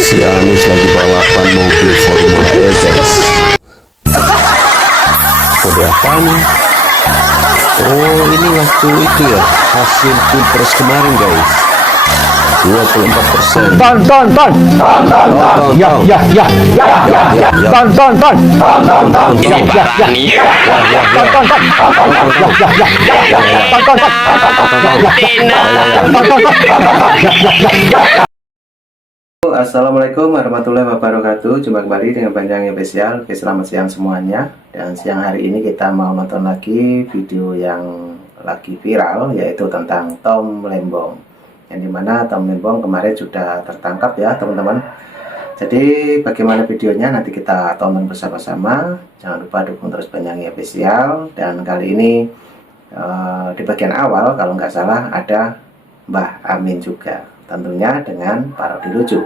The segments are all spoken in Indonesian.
Si Anies lagi balapan mobil Formula E, guys. Kode apa nih? Oh, ini waktu itu ya, hasil pilpres kemarin, guys. 24%. Ton. Ya. Ton. Ini parah nih. Assalamualaikum warahmatullahi wabarakatuh. Jumpa kembali dengan Panjang yang spesial. Oke, selamat siang semuanya. Dan siang hari ini kita mau nonton lagi video yang lagi viral, yaitu tentang Tom Lembong, yang dimana Tom Lembong kemarin sudah tertangkap ya teman-teman. Jadi bagaimana videonya nanti kita tonton bersama-sama. Jangan lupa dukung terus Panjang yang spesial. Dan kali ini di bagian awal kalau nggak salah ada Mbah Amin juga, tentunya dengan parodi lucu.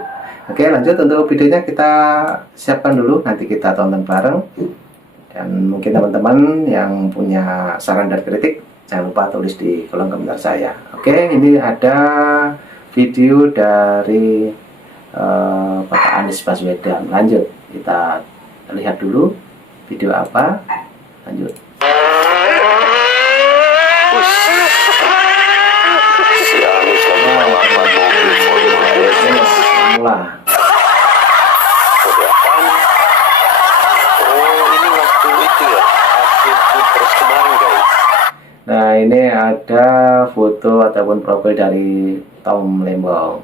Oke, lanjut untuk videonya kita siapkan dulu, nanti kita tonton bareng. Dan mungkin teman-teman yang punya saran dan kritik jangan lupa tulis di kolom komentar saya. Oke, ini ada video dari Bapak Anies Baswedan. Lanjut, kita lihat dulu video apa. Lanjut. Lah. Oh, ini waktu itu ya, hasil pilpres kemarin, guys. Nah, ini ada foto ataupun profil dari Tom Lembong.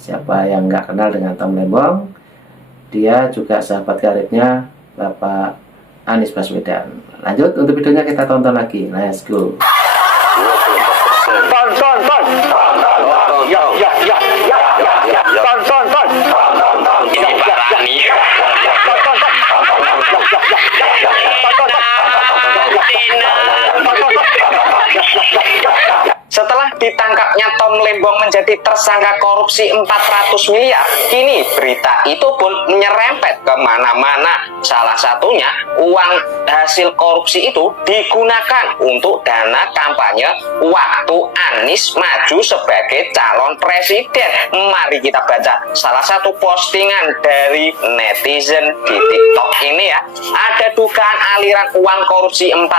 Siapa yang nggak kenal dengan Tom Lembong? Dia juga sahabat karibnya Bapak Anies Baswedan. Lanjut, untuk videonya kita tonton lagi. Let's go. 24%. Ton. Ya. Ton. Ini parah nih. Setelah ditangkapnya Tom Lembong menjadi tersangka korupsi 400 miliar, kini berita itu pun menyerempet kemana-mana. Salah satunya, uang hasil korupsi itu digunakan untuk dana kampanye waktu Anies maju sebagai calon presiden. Mari kita baca salah satu postingan dari netizen di TikTok ini ya. Ada dugaan aliran uang korupsi 400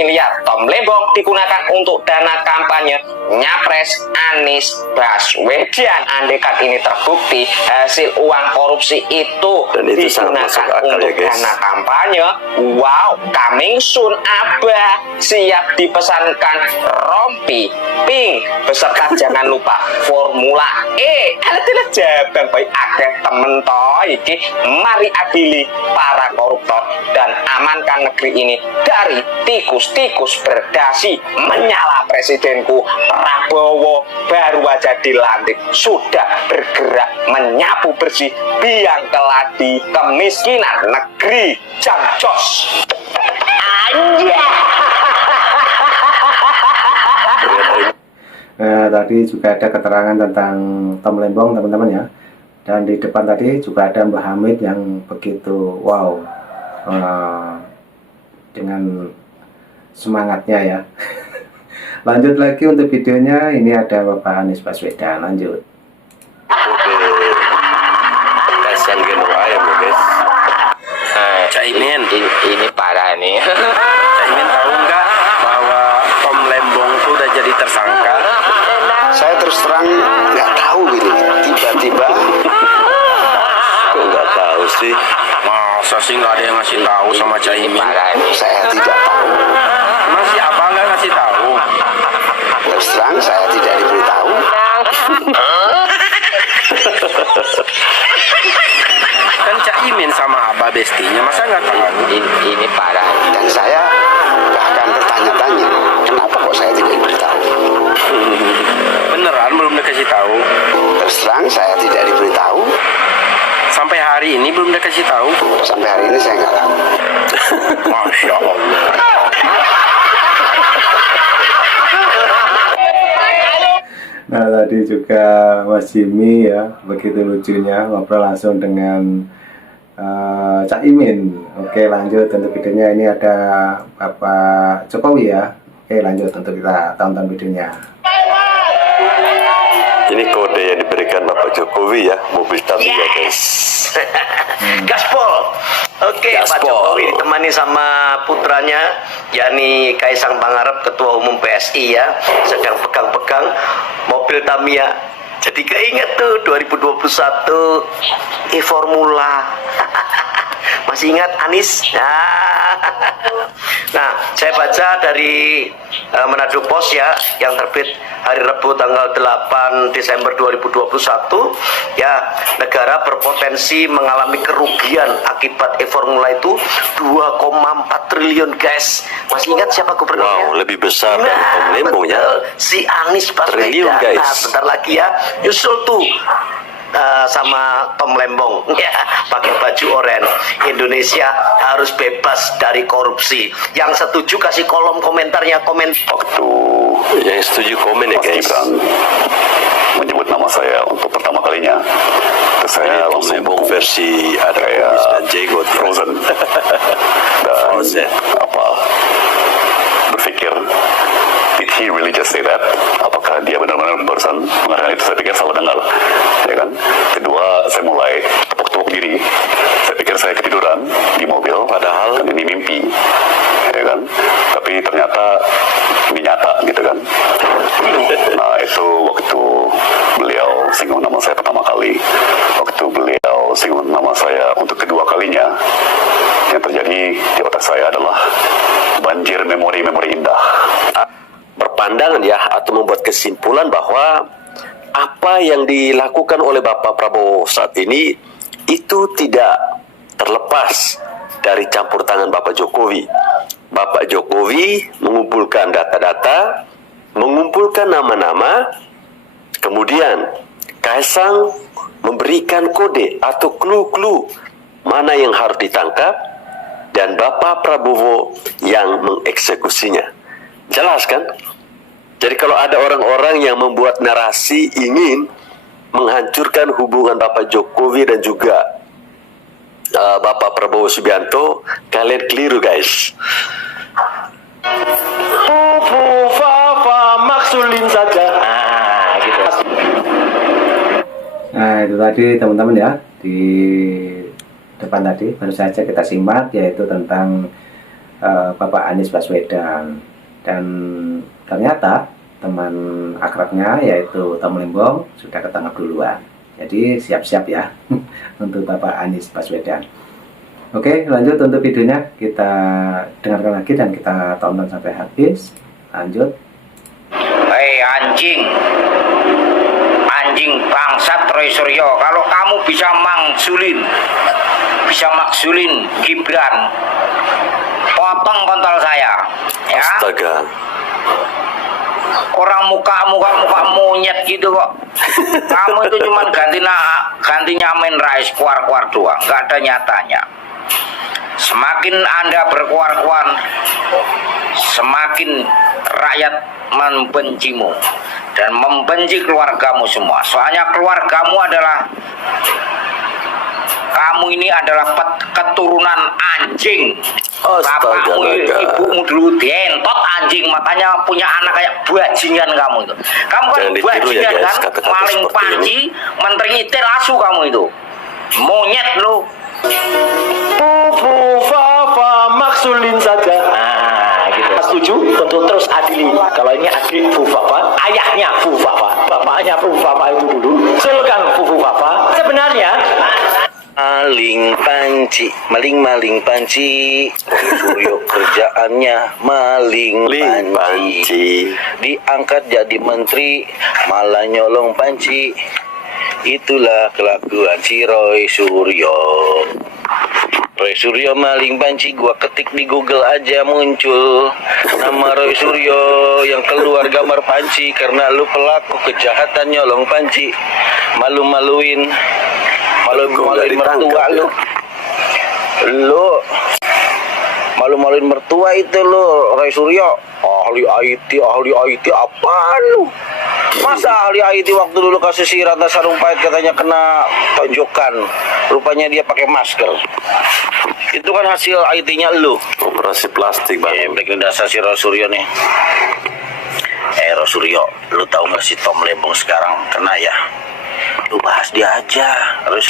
miliar. Tom Lembong digunakan untuk dana kampanye Nyapres Anies Baswedan. Andaikan ini terbukti hasil uang korupsi itu digunakan untuk dana kampanye, wow, coming soon abah, siap dipesankan rompi pink beserta jangan lupa Formula E. Alat jabang baik akeh temen toh iki. Mari adili para koruptor dan amankan negeri ini dari tikus-tikus berdasi. Menyala presidenku Prabowo baru aja dilantik sudah bergerak menyapu bersih biang keladi kemiskinan negeri. Jamcos aja. Nah, tadi juga ada keterangan tentang Tom Lembong teman-teman ya. Dan di depan tadi juga ada Mbah Hamid yang begitu wow, dengan semangatnya ya. Lanjut lagi untuk videonya, ini ada Bapak Anies Baswedan. Lanjut. Kasihan gitu aja, guys. Caimin, Ini parah nih. Caimin tahu nggak bahwa Tom Lembong itu udah jadi tersangka? Saya terus terang nggak tahu gitu, tiba-tiba Kok nggak tahu sih? Masa sih nggak ada yang ngasih tahu sama Caimin? Parah nih. saya tidak tahu. Masih apa nggak ngasih tahu? Terus terang saya tidak diberitahu. Kan Caimin sama Abah bestinya, masa nggak tahu? Ini parah. Dan saya bahkan bertanya-tanya, kenapa kok saya tidak diberitahu? Beneran belum dikasih tahu? Terus terang saya tidak diberitahu. Sampai hari ini belum dikasih tahu? Sampai hari ini saya nggak tahu. Masya Allah. Nah, tadi juga Mas Jimmy ya, begitu lucunya ngobrol langsung dengan Caimin. Oke, lanjut untuk videonya. Ini ada Bapak Jokowi ya. Oke, lanjut untuk kita tonton videonya. diberikan Bapak Jokowi ya, mobil Tamiya guys. Gaspol. Oke, Pak Gaspol. Jokowi ditemani sama putranya, yakni Kaisang Pangarep, Ketua Umum PSI ya, sedang pegang-pegang mobil Tamiya. Jadi keinget tuh 2021 e-formula. Masih ingat Anies? Nah, saya baca dari Manado Post ya, yang terbit hari Rabu tanggal 8 Desember 2021 ya, negara berpotensi mengalami kerugian akibat e-formula itu 2,4 triliun guys. Masih ingat siapa gubernurnya? Wow, lebih besar dari Tom Lembong ya. betul. Si Anies Triliun, Baswedan. guys. Nah, bentar lagi ya, nyusul tuh sama Tom Lembong ya, pakai baju oranye. Indonesia harus bebas dari korupsi. Yang setuju kasih kolom komentarnya, komen. Waktu Yang setuju komen ya Mas guys. Gibran menyebut nama saya untuk pertama kalinya, terus saya Tom langsung Lembong versi ada kayak kumis dan jenggot ya. frozen dan Frozen. berpikir, did he really just say that? Apakah dia benar-benar barusan mengatakan itu? Saya pikir salah dengar, ya kan? Kedua, saya mulai tepuk-tepuk diri. Saya pikir saya ketiduran di mobil, padahal ini mimpi, ya kan? Tapi ternyata ini nyata, gitu kan? Nah, itu waktu beliau singgung nama saya pertama kali. Waktu beliau singgung nama saya untuk kedua kalinya, yang terjadi di otak saya adalah banjir memori-memori indah. Berpandangan ya, atau membuat kesimpulan bahwa apa yang dilakukan oleh Bapak Prabowo saat ini itu tidak terlepas dari campur tangan Bapak Jokowi. Bapak Jokowi mengumpulkan data-data, mengumpulkan nama-nama, kemudian Kaisang memberikan kode atau clue-clue mana yang harus ditangkap, dan Bapak Prabowo yang mengeksekusinya. Jelas kan? Jadi kalau ada orang-orang yang membuat narasi ingin menghancurkan hubungan Bapak Jokowi dan juga Bapak Prabowo Subianto, kalian keliru guys. Maksulin saja. Gitu. Nah, itu tadi teman-teman ya, di depan tadi baru saja kita simak, yaitu tentang Bapak Anies Baswedan. Dan ternyata teman akrabnya yaitu Tom Lembong sudah ketangkap duluan. Jadi siap-siap ya untuk Bapak Anies Baswedan. Oke, lanjut untuk videonya, kita dengarkan lagi dan kita tonton sampai habis. Lanjut. Hei anjing bangsat Roy Suryo, kalau kamu bisa maksulin Gibran, potong kontol saya ya. Astaga. Orang muka monyet gitu kok. Kamu itu cuman ganti nyamen rais kuar-kuar doang, nggak ada nyatanya. Semakin Anda berkuar-kuar, semakin rakyat membencimu dan membenci keluargamu semua. Soalnya keluargamu adalah, kamu ini adalah keturunan anjing. Bapakmu, ibumu dulu dientot anjing, makanya punya anak kayak bajingan kamu itu. Kamu kan bajingan ya, kan, maling panci, menteri itir asu kamu itu. Monyet lu. Maksulin saja. Nah, gitu. Setuju? Tentu terus adili. Kalau ini adil Fufafa, ayahnya Fufafa, bapaknya Fufafa itu dulu. Silakan Fufafa. Sebenarnya maling panci. Suryo kerjaannya maling panci. Diangkat jadi menteri malah nyolong panci. Itulah kelakuan si Roy Suryo. Roy Suryo maling panci, gua ketik di Google aja muncul nama Roy Suryo yang keluar gambar panci karena lu pelaku kejahatan nyolong panci. Malu-maluin mertua lu. Lu malu-maluin mertua itu lu, Roy Suryo. Ahli IT apa lu? Masa ahli IT waktu dulu kasus si Ratna Sarumpait katanya kena tonjokan, rupanya dia pakai masker. Itu kan hasil IT-nya lu. Operasi plastik bang. Bikin dasar si Roy Suryo nih. Roy Suryo, lu tahu nggak si Tom Lembong sekarang kena ya? Lu bahas dia aja. Terus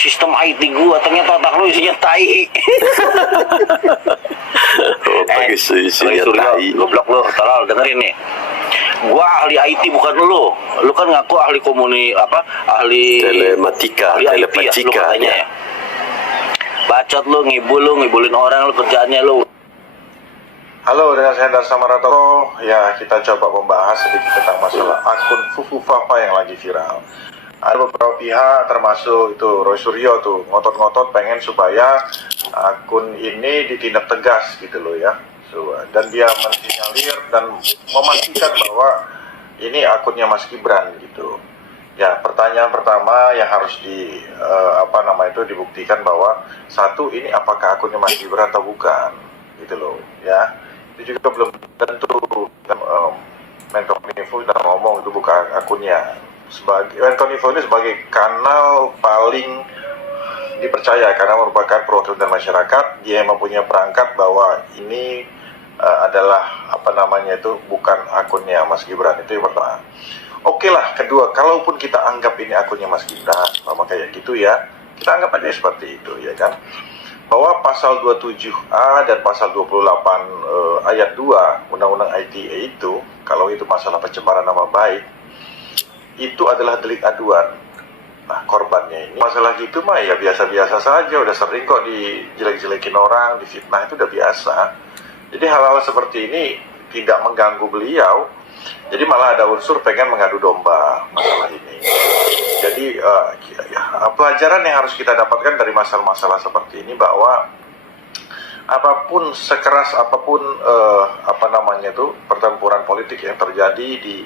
sistem IT gua ternyata otak lu isinya tai. Otak isinya tai. Goblok lu, tolol dengerin nih. Gua ahli IT bukan lu. Lu kan ngaku ahli ahli Telematika, ahli IT ya, lu telepatika. katanya ya. Bacot lu, ngibulin orang, lu kerjaannya lu. Halo, dengan saya Darsa Maratoro. Ya, kita coba membahas sedikit tentang masalah akun Fufu Fafa yang lagi viral. Ada beberapa pihak, termasuk itu Roy Suryo tuh, ngotot-ngotot pengen supaya akun ini ditindak tegas gitu loh ya. Dan dia mensinyalir dan memastikan bahwa ini akunnya Mas Gibran gitu. Ya, pertanyaan pertama yang harus dibuktikan bahwa satu, ini apakah akunnya Mas Gibran atau bukan gitu loh ya. Itu juga belum tentu. Menkominfo sudah ngomong itu bukan akunnya. Menkominfo ini sebagai kanal paling dipercaya karena merupakan perwakilan masyarakat. Dia mempunyai perangkat bahwa ini adalah bukan akunnya Mas Gibran. Itu yang pertama. Oke lah, kedua, kalaupun kita anggap ini akunnya Mas Gibran, kayak gitu ya, kita anggap aja seperti itu ya kan. Bahwa pasal 27A dan pasal 28 ayat 2 Undang-Undang ITE itu, kalau itu masalah pencemaran nama baik, itu adalah delik aduan. Nah, korbannya ini masalah gitu mah ya biasa-biasa saja, udah sering kok dijelek-jelekin orang, difitnah, itu udah biasa. Jadi hal-hal seperti ini tidak mengganggu beliau. Jadi malah ada unsur pengen mengadu domba masalah ini. Jadi pelajaran yang harus kita dapatkan dari masalah-masalah seperti ini bahwa apapun sekeras apapun pertempuran politik yang terjadi di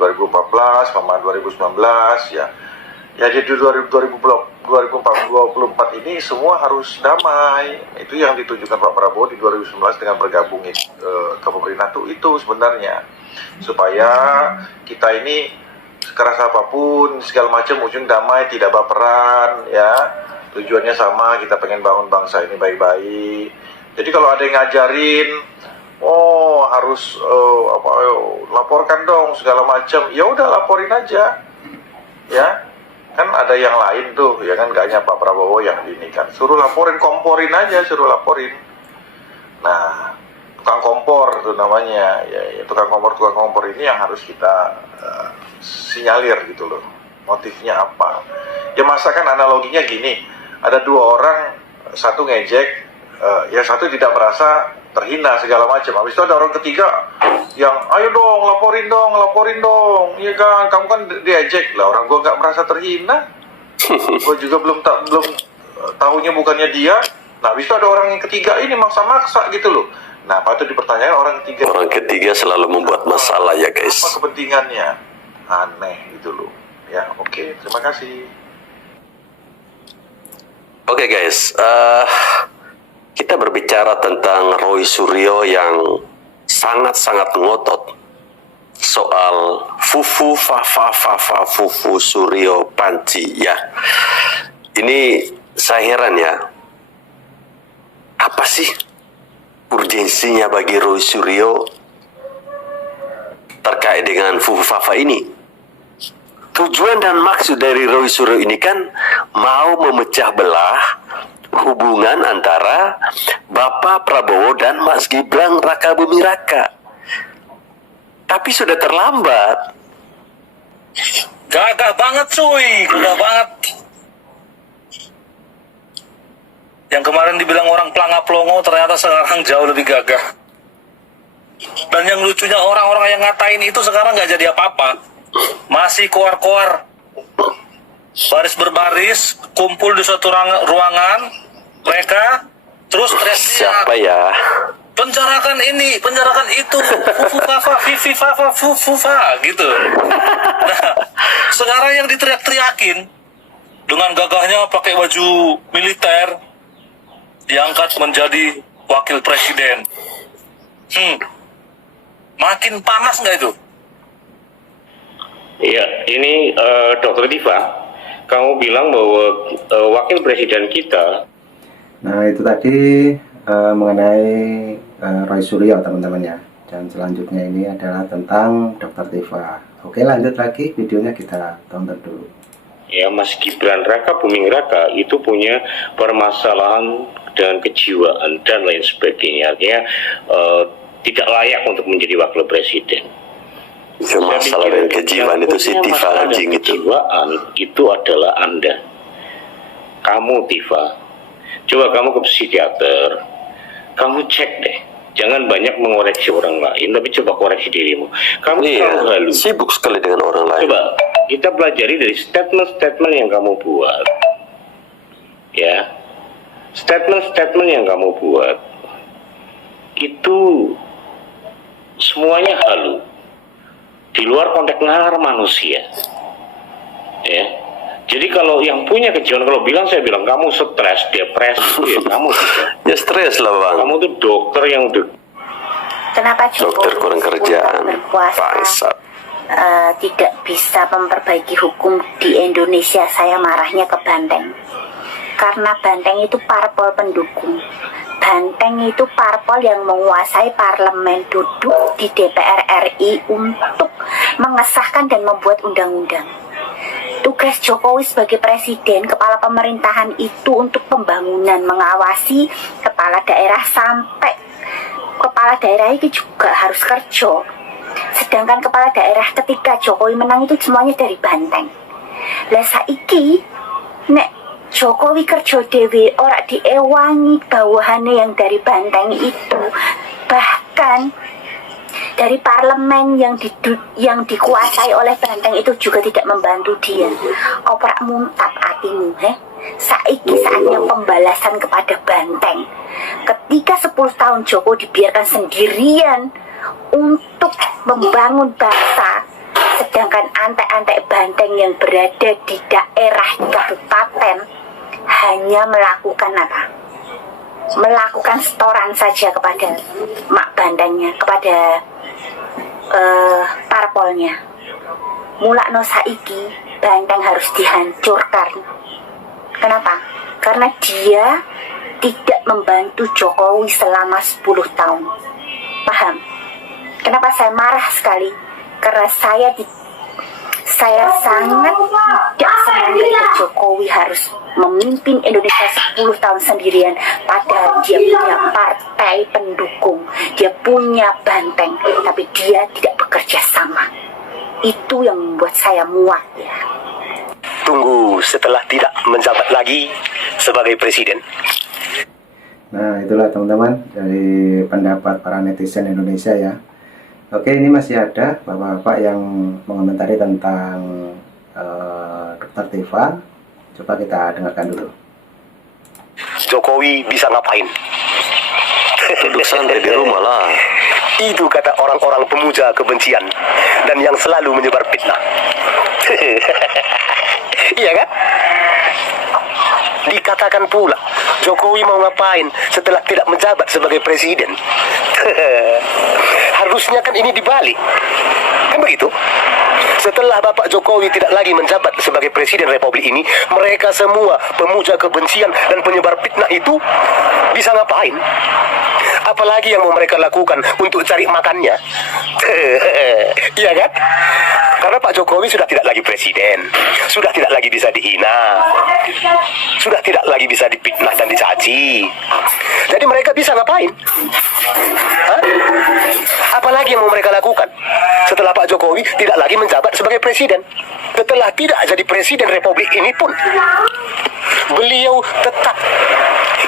2014 sama 2019 ya di 2024 ini semua harus damai. Itu yang ditujukan Pak Prabowo di 2019 dengan bergabung ke pemerintah itu sebenarnya, supaya kita ini sekeras apapun segala macam ujung damai, tidak baperan ya. Tujuannya sama, kita pengen bangun bangsa ini baik-baik. Jadi kalau ada yang ngajarin harus laporkan dong segala macam, ya udah laporin aja ya. Kan ada yang lain tuh ya kan, gak hanya Pak Prabowo yang ini kan, suruh laporin, komporin aja, suruh laporin. Nah, tukang kompor itu namanya ya, tukang kompor ini yang harus kita sinyalir gitu loh, motifnya apa ya. Masa kan analoginya gini, ada dua orang, satu ngejek yang satu tidak merasa terhina segala macam, habis itu ada orang ketiga yang ayo dong laporin dong, iya kan, kamu kan diejek lah, orang gue nggak merasa terhina, gue juga belum tahunya bukannya dia. Nah, habis itu ada orang yang ketiga ini maksa-maksa gitu loh. Nah, patut dipertanyakan orang ketiga. Orang ketiga selalu membuat masalah ya guys. Apa kepentingannya? Aneh gitu loh. Ya, oke, terima kasih. Oke guys, kita berbicara tentang Roy Suryo yang sangat-sangat ngotot soal Fufu Suryo Panci ya. Ini saya heran ya, apa sih urgensinya bagi Roy Suryo terkait dengan Fufu Fafa ini? Tujuan dan maksud dari Roy Suryo ini kan mau memecah belah hubungan antara Bapak Prabowo dan Mas Gibran Raka Buming Raka. Tapi sudah terlambat. Gagah banget cuy, gagah banget. Yang kemarin dibilang orang pelanga-pelongo ternyata sekarang jauh lebih gagah. Dan yang lucunya orang-orang yang ngatain itu sekarang nggak jadi apa-apa. Masih koar-koar, baris berbaris, kumpul di suatu ruangan, mereka terus teriak, siapa ya? penjarakan ini, penjarakan itu, Fufu Fafa, Fifi Fafa, Fufu Fafa, gitu. Nah, sekarang yang diteriak-teriakin dengan gagahnya pakai baju militer, diangkat menjadi wakil presiden. Makin panas nggak itu? Iya, ini Dr. Diva, kamu bilang bahwa wakil presiden kita. Nah, itu tadi mengenai Roy Suryo teman-teman ya. Dan selanjutnya ini adalah tentang Dr. Diva. Oke, lanjut lagi videonya, kita tonton dulu. Ya, Mas Gibran Raka Buming Raka itu punya permasalahan dengan kejiwaan dan lain sebagainya. Artinya tidak layak untuk menjadi wakil presiden. Itu masalah dengan kejiwaan itu si Tifa anjing itu. Kejiwaan itu adalah Anda. Kamu Tifa, coba kamu ke psikiater, kamu cek deh. Jangan banyak mengoreksi orang lain, tapi coba koreksi dirimu. Kamu terlalu halu. Sibuk sekali dengan orang lain. Coba kita pelajari dari statement-statement yang kamu buat. Ya, statement-statement yang kamu buat itu semuanya halu. Di luar konteks nalar manusia. Ya. Jadi kalau yang punya kejiwaan, kalau bilang, saya bilang kamu stres, depresi, ya kamu ya stres lah bang. Kamu tuh dokter yang udah. Kenapa dokter kurang kerjaan, berpuasa tidak bisa memperbaiki hukum di Indonesia? Saya marahnya ke Banteng, karena Banteng itu parpol pendukung. Banteng itu parpol yang menguasai parlemen, duduk di DPR RI untuk mengesahkan dan membuat undang-undang. Tugas Jokowi sebagai presiden, kepala pemerintahan itu untuk pembangunan, mengawasi kepala daerah, sampai kepala daerah itu juga harus kerja. Sedangkan kepala daerah ketika Jokowi menang itu semuanya dari Banteng. Lah saiki nek Jokowi kerja dewe ora diewangi bawahannya yang dari Banteng itu, bahkan dari parlemen yang dikuasai oleh Banteng itu juga tidak membantu dia. Oprak muntap hatimu, Saiki saatnya pembalasan kepada Banteng. Ketika 10 tahun Jokowi dibiarkan sendirian untuk membangun bangsa, sedangkan antek-antek Banteng yang berada di daerah kabupaten hanya melakukan apa? Melakukan setoran saja kepada mak Bantengnya, kepada parpolnya. Mulakno saiki Banteng harus dihancurkan. Kenapa? Karena dia tidak membantu Jokowi selama 10 tahun. Paham? Kenapa saya marah sekali? Karena saya sangat tidak senang ketika Jokowi harus memimpin Indonesia 10 tahun sendirian, padahal dia punya partai pendukung, dia punya Banteng, tapi dia tidak bekerja sama. Itu yang membuat saya muak, ya. Tunggu setelah tidak menjabat lagi sebagai presiden. Nah, itulah teman-teman dari pendapat para netizen Indonesia ya. Oke, ini masih ada bapak-bapak yang mengomentari tentang Dr. Tifa. Coba kita dengarkan dulu. Jokowi bisa ngapain? Duduk santai di rumah lah. Itu kata orang-orang pemuja kebencian dan yang selalu menyebar fitnah. Iya kan? Dikatakan pula Jokowi mau ngapain setelah tidak menjabat sebagai presiden. Harusnya kan ini dibalik, kan begitu? Setelah Bapak Jokowi tidak lagi menjabat sebagai presiden republik ini, mereka semua pemuja kebencian dan penyebar fitnah itu bisa ngapain? Apalagi yang mau mereka lakukan untuk cari makannya? Iya kan? Karena Pak Jokowi sudah tidak lagi presiden, sudah tidak lagi bisa dihina, sudah tidak lagi bisa difitnah dan dicaci. Jadi mereka bisa ngapain? Hah? Apalagi yang mau mereka lakukan setelah Pak Jokowi tidak lagi menjabat sebagai presiden? Setelah tidak jadi presiden republik ini pun, beliau tetap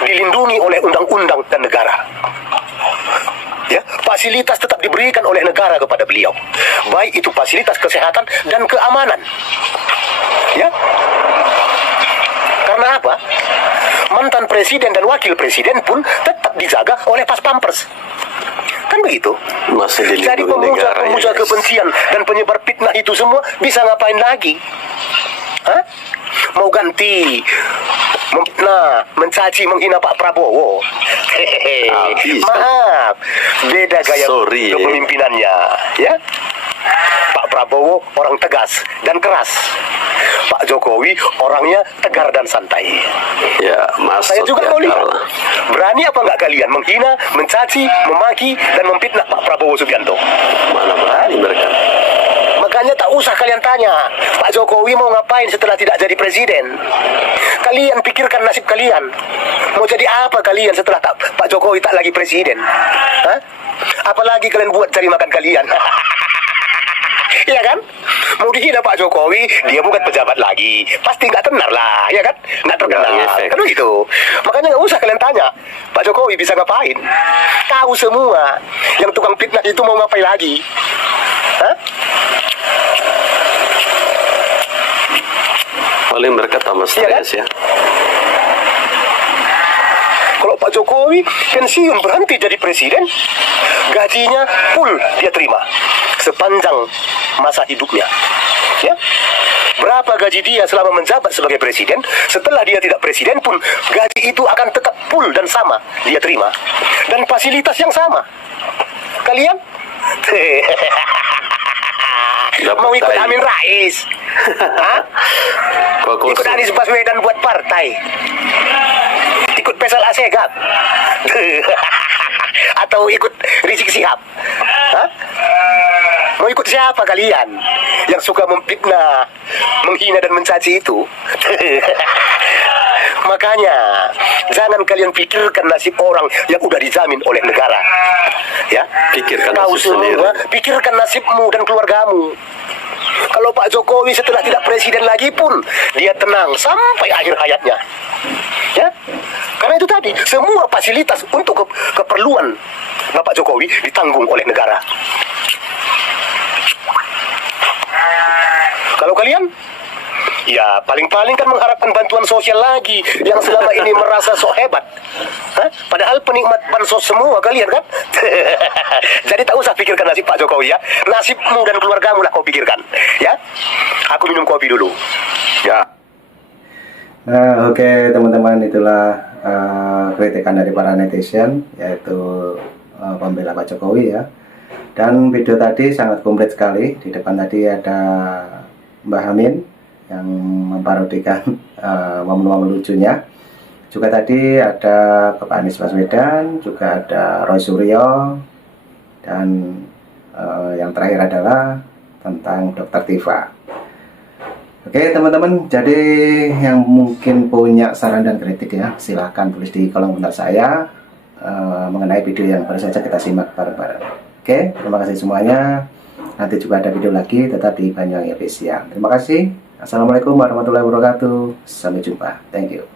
dilindungi oleh undang-undang dan negara. Ya, fasilitas tetap diberikan oleh negara kepada beliau, baik itu fasilitas kesehatan dan keamanan. Ya, karena apa? Mantan presiden dan wakil presiden pun tetap dijaga oleh pas pampers. Kan begitu? Jadi pemuja-pemuja kebencian dan penyebar fitnah itu semua bisa ngapain lagi? Hah? Mau ganti memfitnah, mencaci, menghina Pak Prabowo? Maaf, beda gaya kepemimpinannya, ya. Pak Prabowo orang tegas dan keras. Pak Jokowi orangnya tegar dan santai. Ya, saya juga mau lihat, berani apa nggak kalian menghina, mencaci, memaki, dan memfitnah Pak Prabowo Subianto? Mana berani mereka? Makanya tak usah kalian tanya Pak Jokowi mau ngapain setelah tidak jadi presiden. Kalian pikirkan nasib kalian. Mau jadi apa kalian setelah Pak Jokowi tak lagi presiden? Hah? Apalagi kalian buat cari makan kalian. Iya kan? Mau dihina Pak Jokowi, dia bukan pejabat lagi, pasti nggak tenar lah, ya kan? Nggak terkenal, kan begitu. Makanya nggak usah kalian tanya Pak Jokowi bisa ngapain. Tahu semua, yang tukang fitnah itu mau ngapain lagi? Hah? Paling mereka tambah stres ya. Kalau Pak Jokowi pensiun berhenti jadi presiden, gajinya full dia terima sepanjang masa hidupnya. Ya, berapa gaji dia selama menjabat sebagai presiden? Setelah dia tidak presiden pun gaji itu akan tetap full dan sama dia terima, dan fasilitas yang sama. Kalian mau ikut Amin Rais? Hah? Ikut Anies Baswedan buat partai? Ikut Faisal Asegaf? Atau ikut Rizik Sihab? Hah? Mau ikut siapa kalian yang suka memfitnah, menghina dan mencaci itu? Makanya jangan kalian pikirkan nasib orang yang udah dijamin oleh negara. Ya, pikirkan tahu nasib sendiri. semua, pikirkan nasibmu dan keluargamu. Kalau Pak Jokowi setelah tidak presiden lagi pun dia tenang sampai akhir hayatnya. Ya, karena itu tadi semua fasilitas untuk keperluan Bapak Jokowi ditanggung oleh negara. Kalau kalian, ya paling-paling kan mengharapkan bantuan sosial lagi yang selama ini merasa sok hebat. Hah? Padahal penikmat bansos semua kalian kan. Jadi tak usah pikirkan nasib Pak Jokowi ya. Nasibmu dan keluargamu lah kau pikirkan. Ya, aku minum kopi dulu. Ya. Nah, oke teman-teman, itulah kritikan dari para netizen, yaitu pembela Pak Jokowi ya. Dan video tadi sangat komplit sekali. Di depan tadi ada Mbah Amin yang memparodikan momen-momen lucunya. Juga tadi ada Bapak Anies Baswedan, juga ada Roy Suryo, dan yang terakhir adalah tentang Dr. Tifa. Oke teman-teman, jadi yang mungkin punya saran dan kritik ya, silahkan tulis di kolom komentar saya mengenai video yang baru saja kita simak bareng-bareng. Oke, terima kasih semuanya. Nanti juga ada video lagi, tetap di Banyuwangi Official. Terima kasih. Assalamualaikum warahmatullahi wabarakatuh. Sampai jumpa. Thank you.